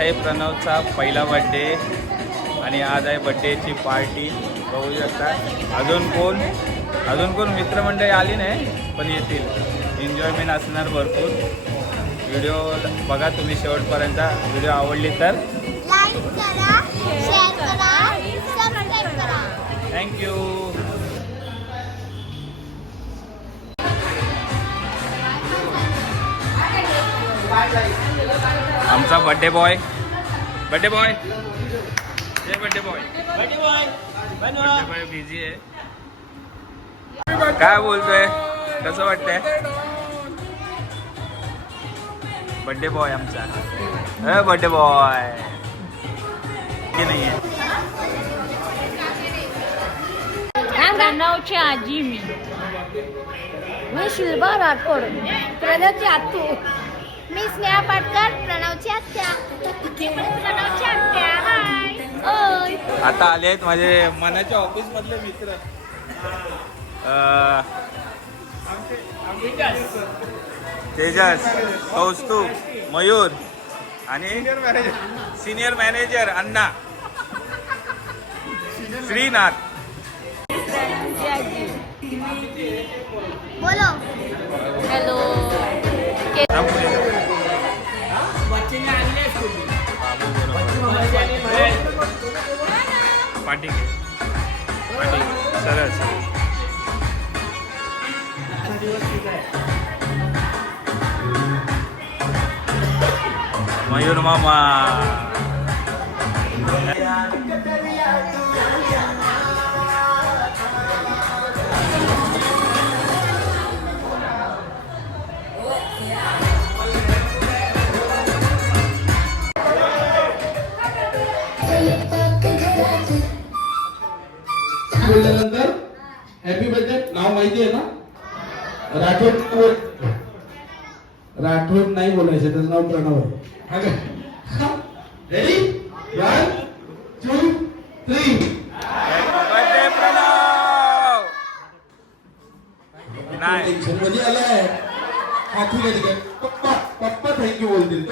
आहे प्रणवचा पहिला बड्डे आणि आज आहे बड्डेची पार्टी बघू शकता. अजून कोण मित्रमंडळी आली नाही पण येतील. एन्जॉयमेंट असणार भरपूर. व्हिडिओ बघा तुम्ही शेवटपर्यंत. व्हिडिओ आवडली तर लाईक करा, शेअर करा, सबस्क्राइब करा. थँक्यू. आमचा बड्डे बॉय जय बड्डे बॉय बिझी आहे. काय बोलतोय, कसं वाटतंय? बड्डे बॉय आमचा बड्डे बॉय की नाही आहे. प्रणवची आजी मी शिल्पा राठोड, प्रणवची आतू. मी स्नेहा पाटकर, प्रणवची आत्या. प्रणवची आत्या. हाय. आता आले आहेत माझे मनाच्या ऑफिस मधले मित्र. तेजस, कौस्तुभ, मयूर आणि सिनियर मॅनेजर अण्णा श्रीनाथ. बोलो. हॅलो. पाठी सरळ मयूर मामा. बोलल्यानंतर हॅपी बर्थडे नाव माहिती आहे ना. राठोड नाही बोलायचं, त्याचं नाव प्रणव आहे. रेडी 1 2 3. बर्थडे प्रणव. नाही टेन्शन मध्ये आलाय. हा ठीक आहे. पप्पा थँक्यू बोलतील.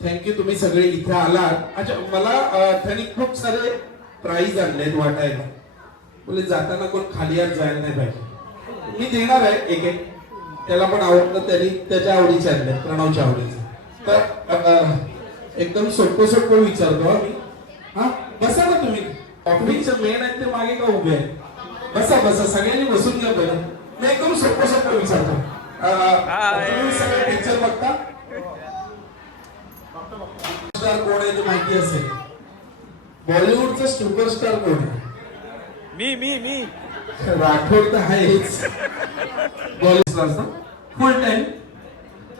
थँक्यू तुम्ही सगळे इथे आलात. अच्छा मला त्यांनी खूप सारे प्राइज आणलेत वाटायला. बोले जाताना कोण खाली हात जायला नाही पाहिजे. मी देणार आहे एक एक. त्याला पण आवडतं, त्यांनी त्याच्या आवडीचे आणले, प्रणवच्या आवडीचे. तर एकदम सोपं विचारतो मी. हा बसा ना तुम्ही. ऑफिसचं मेन आहे ते मागे का उभे आहे. बसा सगळ्यांनी बसून घ्या बरं. मी एकदम सोपं विचारतो. तुम्ही सगळे पिक्चर बघता. कोण आहे ते माहिती असेल. बॉलिवूडचा सुपरस्टार कोण आहे? मी राठोड तर आहेच. बॉलिवूडचा फुल टाइम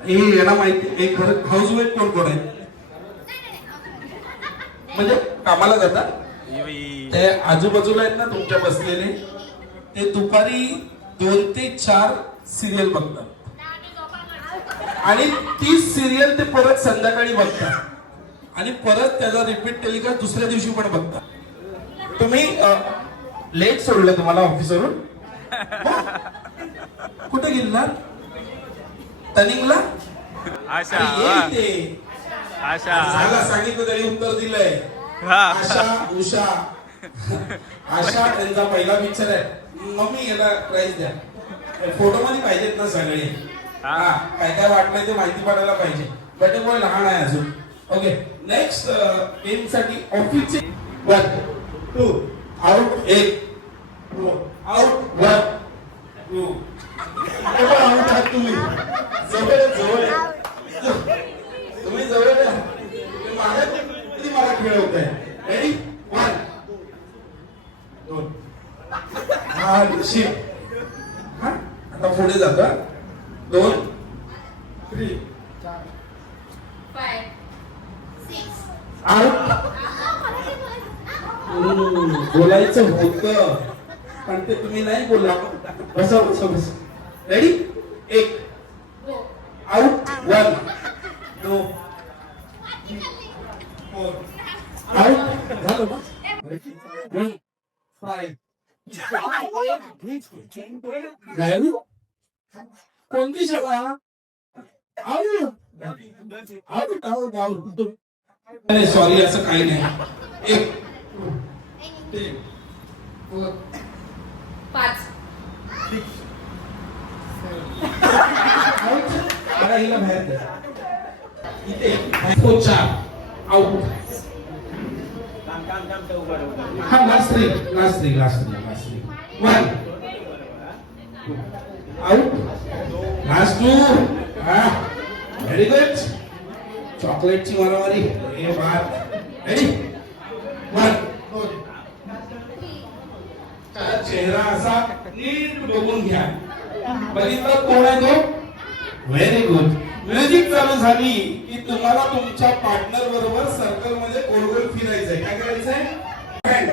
हे याला माहिती. एक हाऊसवाईफ कोण आहे? म्हणजे कामाला जातात ते आजूबाजूला आहेत ना तुमच्या बसलेले, ते दुपारी 2 ते 4 सिरियल बघतात आणि 30 सिरियल ते परत संध्याकाळी बघतात आणि परत त्याचा रिपीट टेलिकास्ट दुसऱ्या दिवशी पण बघता. तुम्ही लेट सोडलं तुम्हाला ऑफिसवरून. कुठे गेला? तनिंगला. आशा झाला सांगितलं तरी उत्तर दिलंय. आशा उषा आशा त्यांचा पहिला पिक्चर आहे. मम्मी याला प्राइज द्या. फोटो मध्ये पाहिजेत ना सगळे. काय काय वाटलंय ते माहिती पडायला पाहिजे. बर्थडे बॉय लहान आहे अजून. ओके नेक्स्ट गेम साठी ऑफिसचे 1 2 आउट 1 आउट 1 2. आउट आहात तुम्ही. जवळ तुम्ही जवळ मला खेळवत आहे. रेडी 1 2. हा शिफ्ट. हा आता पुढे जाता 2 3 5 6. आउट. बोलायचं होतं पण ते तुम्ही नाही बोलला. बसा. Ready 1 out 1 2 4 out. झालं ना. 1 5. कोणती शाळा? नाही सॉरी असं काही नाही. एक 5. आता हिला बाहेर द्या. इथे 4 आउट. हा लास्ट 3 1 आउट. लास्ट 2. हा व्हेरी गुड. चॉकलेटची मारामारी. हे बात रेडी 1. चेहरा असा नीट बघून घ्या. बघितलं कोण आहे तो? Very good. म्युझिक चालू झाली की तुम्हाला तुमच्या पार्टनर बरोबर सर्कल मध्ये गोल गोल फिरायचंय. काय करायचंय?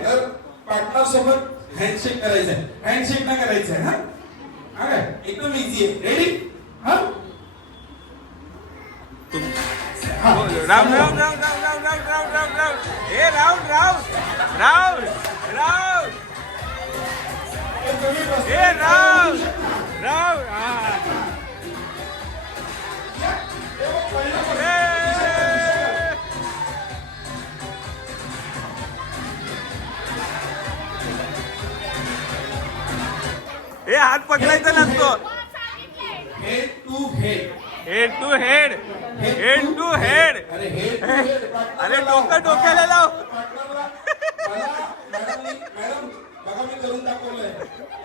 तर पार्टनर सोबत हँडशेक करायचंय. हँडशेक नाही करायचंय. हा एकदम इझी आहे. रेडी? हा round round round round round round round round round हे राऊंड राऊंड राऊंड राऊंड हे राऊंड राऊंड हे हात पकडायचा नसतो. Head to head. Head to head. Head to head. अरे हेड टू हेड. अरे डोकं डोक्याला लाव. मॅडम बघा मी करून दाखवलंय.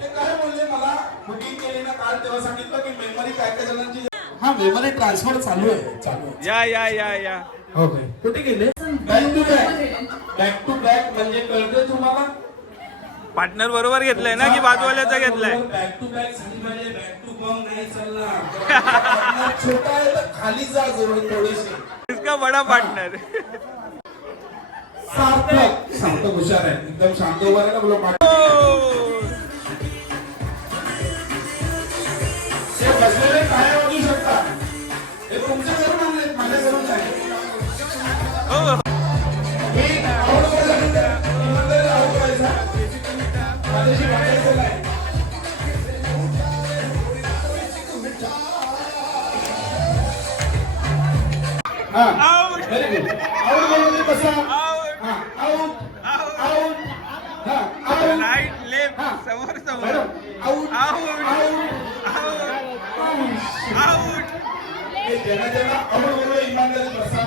ते काय बोलले मला बुकिंग केली ना काल तेव्हा सांगितलं की मेमरी काय काय जणांची. हा मेमरी ट्रान्सफर चालू आहे. या ओके कुठे गेले? बॅक टू बॅक म्हणजे कळतंय तुम्हाला? पार्टनर बरोबर घेतलंय ना की बाजूवाल्याचा घेतलाय? बॅक टू बॅक म्हणजे बॅक टू बम नाही चालणार. छोटा आहे तर खाली जा जवळ थोडीशी. इसका बडा पार्टनर. सार्थक हुशार आहे. एकदम शांत उभा आहे ना बोला. ते बसलेले काय वाजू शकता. हे तुमच्या घरून आणले माझ्या घरून नाही. मी आवड करायचा माझ्याशी वाटायचं नाही. हा व्हेरी गुड. आउट म्हणजे कसा? हा आउट आउट. हा आउट. राईट लेफ्ट समोर समोर. Madam out out out out. ज्यांना ज्यांना आउट बोललो इमानदारी बसा.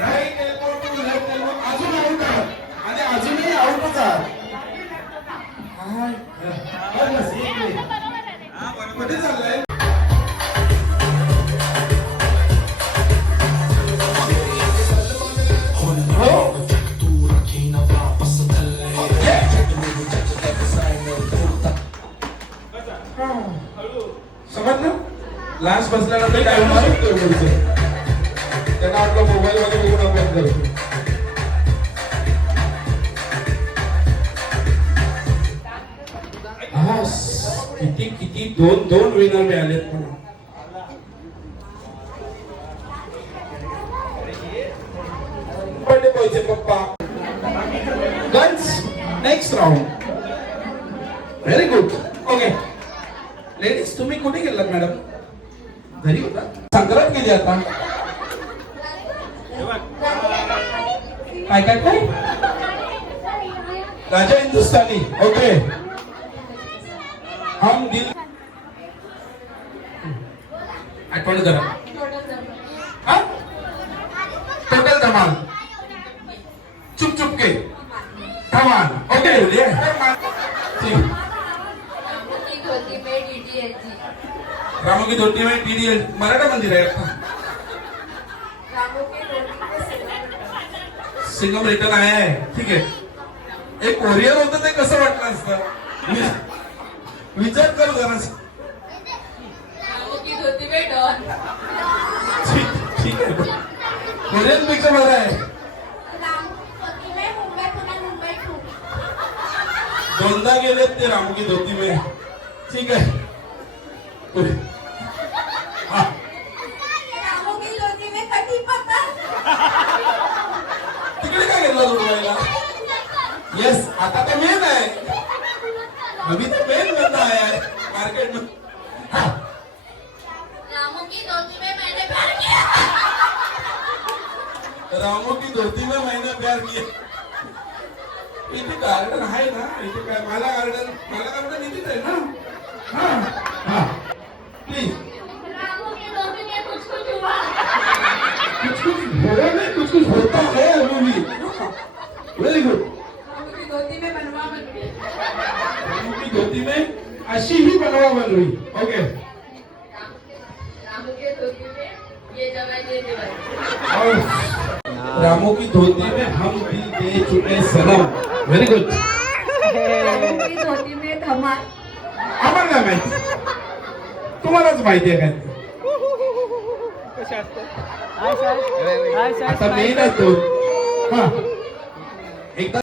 Right elbow to left elbow. अजून आउट आहात आणि अजूनही आउटच आहात. कुठे चाललंय? समजलं? लास्ट बसल्यानंतर काय होणार? त्यांना आपला मोबाईल मध्ये बघून अभ्यास करतो. किती दोन विनर मिळालेत मला. बर्थडे बॉयचे पप्पा. Girls next round. Very good. Okay ladies तुम्ही कुठे गेलात मॅडम? घरी होता. संक्रांत गेली आता. काय काय काय? राजा हिंदुस्तानी. ओके हम दिल आठवण करा. हा टोटल धमाल. चुप चुप के धमाल. ओके रामू की धोती में डीडीएल मराठा मंदिर आहे. सिंगम रिटर्न आया है. ठीक आहे. एक कोरियर होतं ते कसं वाटलं असतं? विचार कर जरा. ठीक आहे. कोरियन पेक्षा बरं आहे. दोनदा गेलेत ते रामू की धोती में. ठीक आहे. हा तिकडे काय घेतला दुबईला? येस आता तर मेन आहे. अभी तो मेन बंदा है मार्केट में. रामू की धोती में मैंने प्यार किया. रामो की धोती में मैंने प्यार किया. इथे गार्डन आहे ना, इथे काय मला गार्डन इथेच आहे ना. हा प्लीज. कुछ होता है अभी भी. Very good. रामो की धोती में अशी ही बनवा बन रही. ओके. रामो की धोती में हम दिल दे चुके सनम. Very good. धोती में धमाल. आम्हाला काय माहिती, तुम्हालाच माहिती आहे काय. आता मेन आहे तो. हा एकदा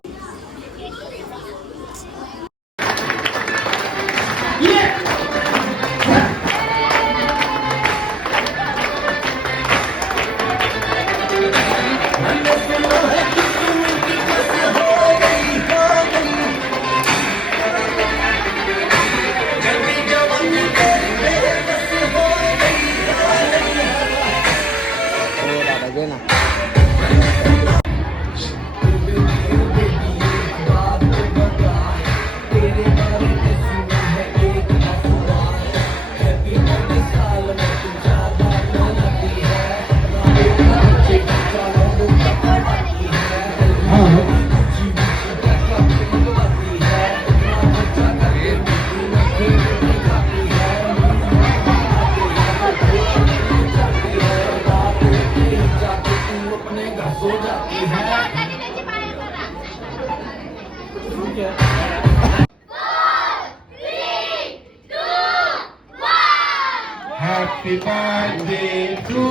Happy birthday to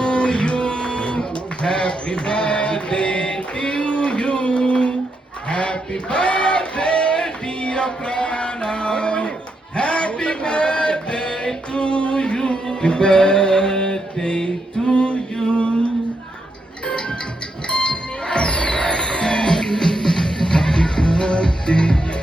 you. Happy birthday to you. Happy birthday dear Pranav. Happy birthday to you. Happy birthday to you. Happy birthday.